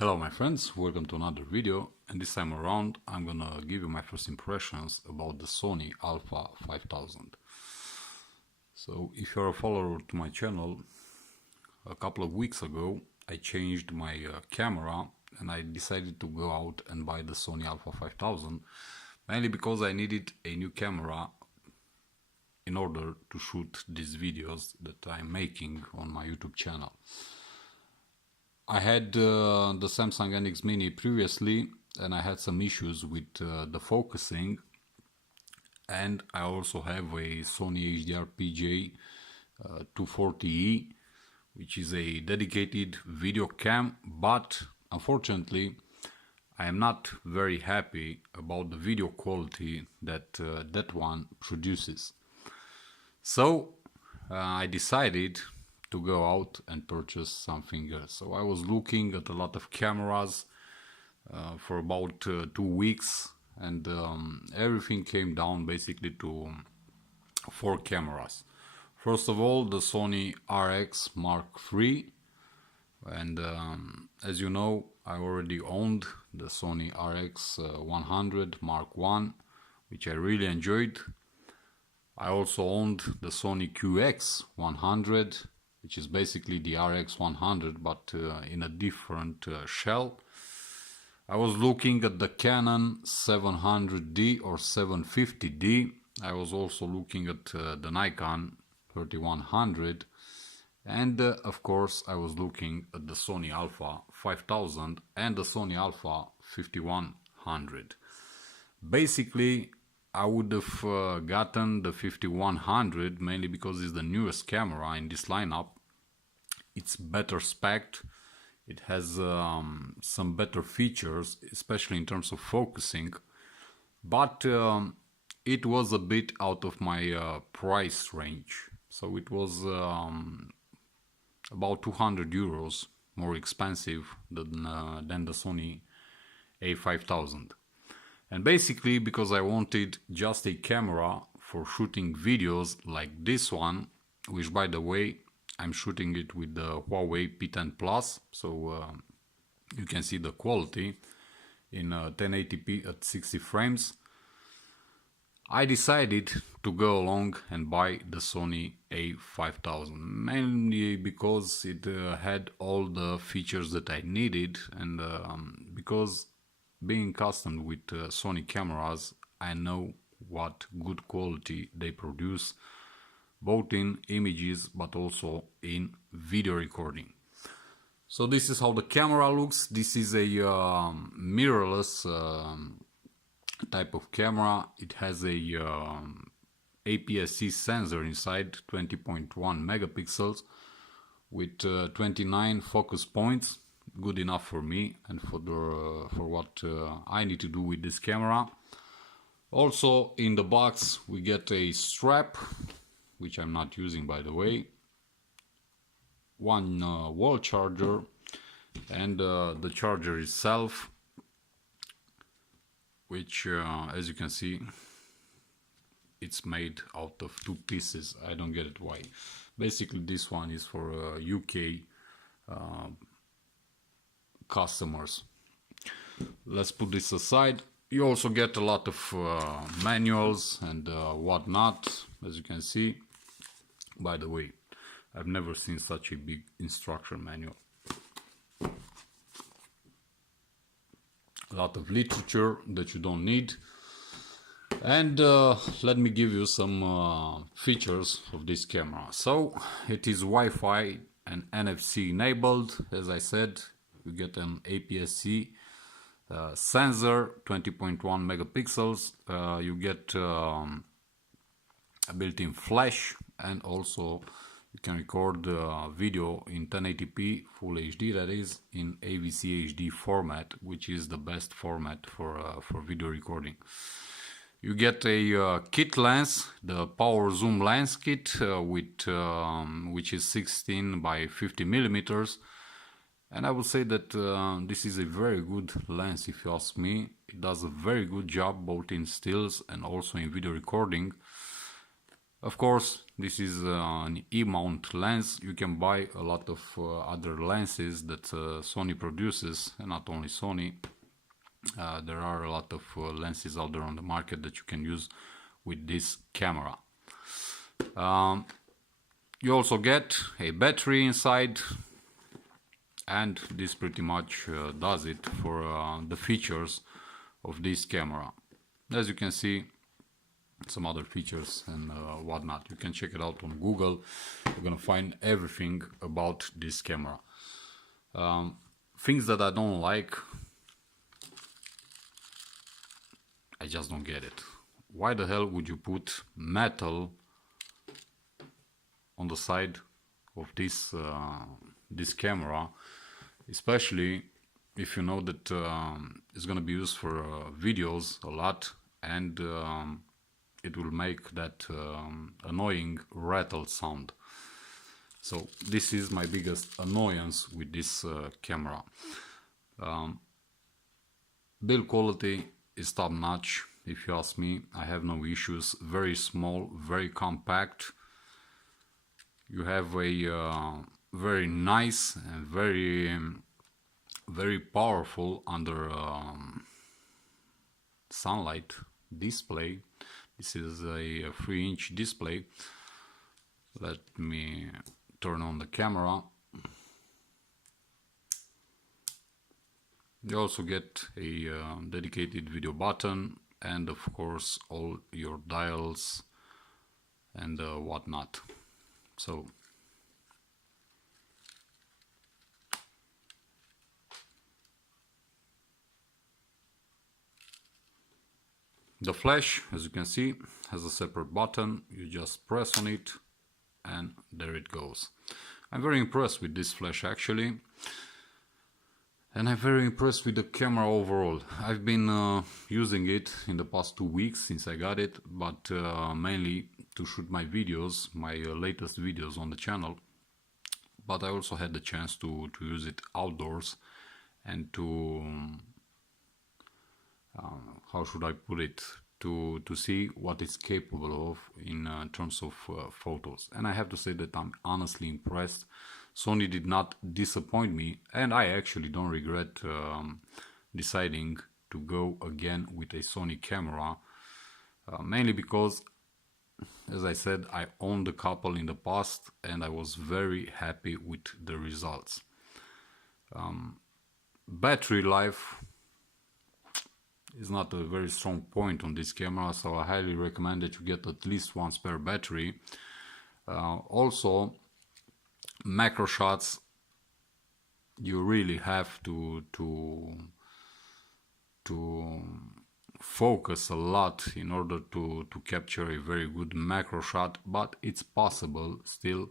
Hello my friends, welcome to another video, and this time around I'm gonna give you my first impressions about the Sony Alpha 5000. So if you're a follower to my channel, a couple of weeks ago I changed my camera and I decided to go out and buy the Sony Alpha 5000, mainly because I needed a new camera in order to shoot these videos that I'm making on my YouTube channel. I had the Samsung NX Mini previously and I had some issues with the focusing, and I also have a Sony HDR PJ 240E, which is a dedicated video cam, but unfortunately I am not very happy about the video quality that that one produces. So I decided to go out and purchase something else. So I was looking at a lot of cameras for about 2 weeks, and everything came down basically to 4 cameras. First of all, the Sony RX Mark III, and as you know, I already owned the Sony RX 100 Mark I, which I really enjoyed. I also owned the Sony QX 100, which is basically the RX 100 but in a different shell. I was looking at the Canon 700D or 750D. I was also looking at the Nikon 3100, and of course I was looking at the Sony Alpha 5000 and the Sony Alpha 5100. Basically I would have gotten the 5100 mainly because it's the newest camera in this lineup. It's better spec'd, it has some better features, especially in terms of focusing, but it was a bit out of my price range. So it was about 200 euros more expensive than the Sony A5000. And basically because I wanted just a camera for shooting videos like this one, which by the way I'm shooting it with the Huawei P10 Plus, so you can see the quality in 1080p at 60 frames. I decided to go along and buy the Sony A5000, mainly because it had all the features that I needed, and because being accustomed with Sony cameras, I know what good quality they produce, both in images but also in video recording. So this is how the camera looks. This is a mirrorless type of camera. It has a aps-c sensor inside, 20.1 megapixels with 29 focus points. Good enough for me and for what I need to do with this camera. Also in the box we get a strap, which I'm not using by the way, one wall charger, and the charger itself, which as you can see it's made out of 2 pieces. I don't get it why. Basically this one is for UK customers. Let's put this aside. You also get a lot of manuals and whatnot, as you can see. By the way, I've never seen such a big instruction manual. A lot of literature that you don't need. And let me give you some features of this camera. So it is Wi-Fi and NFC enabled. As I said, you get an aps-c sensor, 20.1 megapixels. You get a built-in flash, and also you can record video in 1080p full HD, that is in AVC HD format, which is the best format for video recording. You get a kit lens, the power zoom lens kit, which is 16 by 50 millimeters. And I would say that this is a very good lens if you ask me. It does a very good job both in stills and also in video recording. Of course, this is an E-mount lens. You can buy a lot of other lenses that Sony produces, and not only Sony. There are a lot of lenses out there on the market that you can use with this camera. You also get a battery inside, and this pretty much does it for the features of this camera. As you can see, some other features and whatnot. You can check it out on Google. You're gonna find everything about this camera. Things that I don't like, I just don't get it. Why the hell would you put metal on the side of this this camera, especially if you know that it's gonna be used for videos a lot, and it will make that annoying rattle sound. So this is my biggest annoyance with this camera. Build quality is top notch, if you ask me. I have no issues. Very small, very compact. You have a very nice and very powerful under sunlight display. This is a 3-inch display. Let me turn on the camera. You also get a dedicated video button, and of course all your dials and whatnot. So the flash, as you can see, has a separate button. You just press on it and there it goes. I'm very impressed with this flash actually, and I'm very impressed with the camera overall. I've been using it in the past 2 weeks since I got it, but mainly to shoot my videos, my latest videos on the channel. But I also had the chance to use it outdoors and to how should I put it, to see what it's capable of in terms of photos. And I have to say that I'm honestly impressed. Sony did not disappoint me, and I actually don't regret deciding to go again with a Sony camera, mainly because, as I said, I owned a couple in the past and I was very happy with the results. Battery life is not a very strong point on this camera, so I highly recommend that you get at least one spare battery. Also, macro shots, you really have to focus a lot in order to capture a very good macro shot, but it's possible still.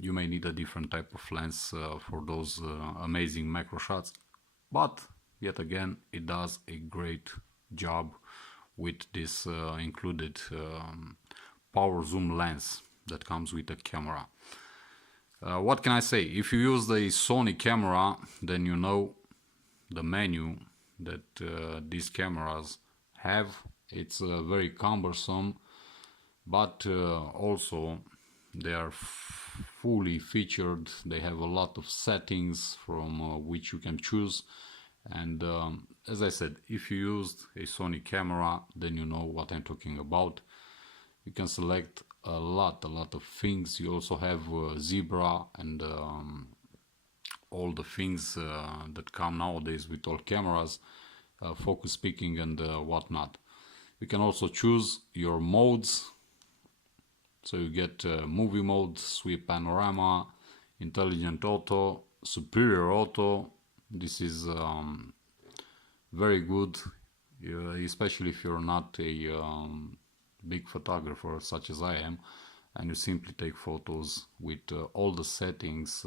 You may need a different type of lens for those amazing macro shots, but yet again, it does a great job with this included power zoom lens that comes with the camera. What can I say? If you use the Sony camera, then you know the menu that these cameras have. It's very cumbersome, but also they are fully featured. They have a lot of settings from which you can choose. And as I said, if you used a Sony camera, then you know what I'm talking about. You can select a lot of things. You also have zebra and all the things that come nowadays with all cameras, focus peaking and whatnot. You can also choose your modes. So you get movie mode, sweep panorama, intelligent auto, superior auto. This is very good, especially if you're not a big photographer such as I am, and you simply take photos with all the settings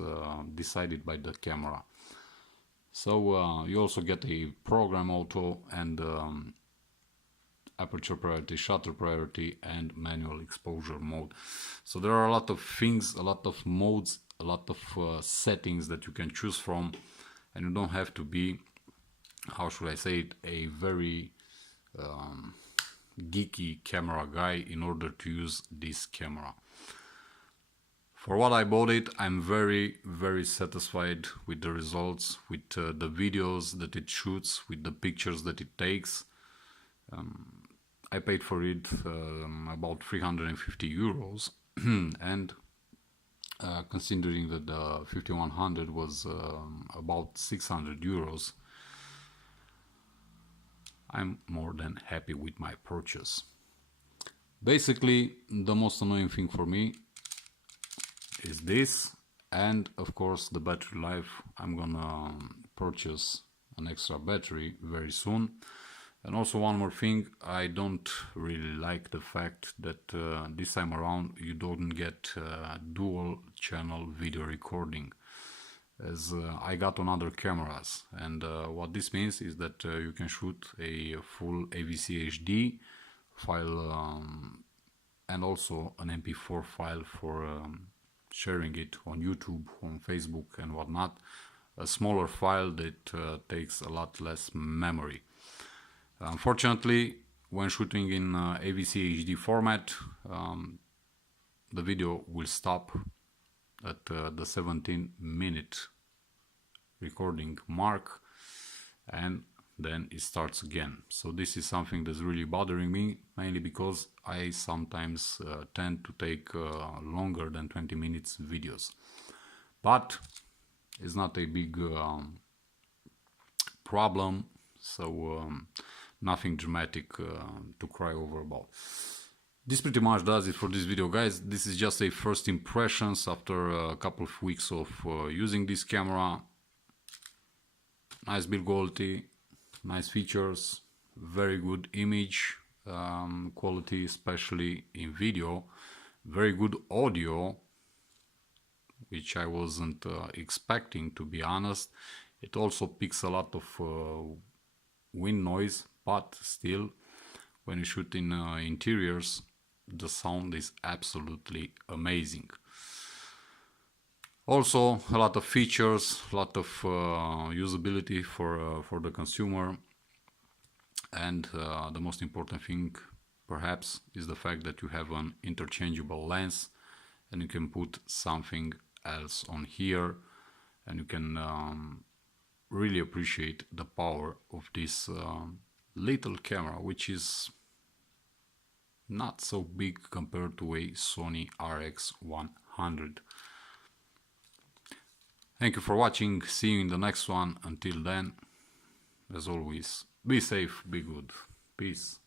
decided by the camera. So you also get a program auto and aperture priority, shutter priority, and manual exposure mode. So there are a lot of things, a lot of modes, a lot of settings that you can choose from, and you don't have to be, how should I say it, a very geeky camera guy in order to use this camera. For what I bought it, I'm very satisfied with the results, with the videos that it shoots, with the pictures that it takes. I paid for it about 350 euros and considering that the 5100 was about 600 euros, I'm more than happy with my purchase. Basically, the most annoying thing for me is this, and of course the battery life. I'm gonna purchase an extra battery very soon. And also one more thing, I don't really like the fact that this time around you don't get dual channel video recording, as I got on other cameras. And what this means is that you can shoot a full AVC HD file and also an MP4 file for sharing it on YouTube, on Facebook and whatnot. A smaller file that takes a lot less memory. Unfortunately, when shooting in AVC HD format, the video will stop at the 17-minute recording mark, and then it starts again. So this is something that's really bothering me, mainly because I sometimes tend to take longer than 20 minutes videos. But it's not a big problem, so nothing dramatic to cry over about. This pretty much does it for this video, guys. This is just a first impressions after a couple of weeks of using this camera. Nice build quality, nice features, very good image quality, especially in video, very good audio, which I wasn't expecting, to be honest. It also picks a lot of wind noise, but still, when you shoot in interiors, the sound is absolutely amazing. Also, a lot of features, a lot of usability for the consumer, and the most important thing perhaps is the fact that you have an interchangeable lens and you can put something else on here, and you can really appreciate the power of this little camera, which is not so big compared to a Sony RX100. Thank you for watching, see you in the next one. Until then, as always, be safe, be good, peace.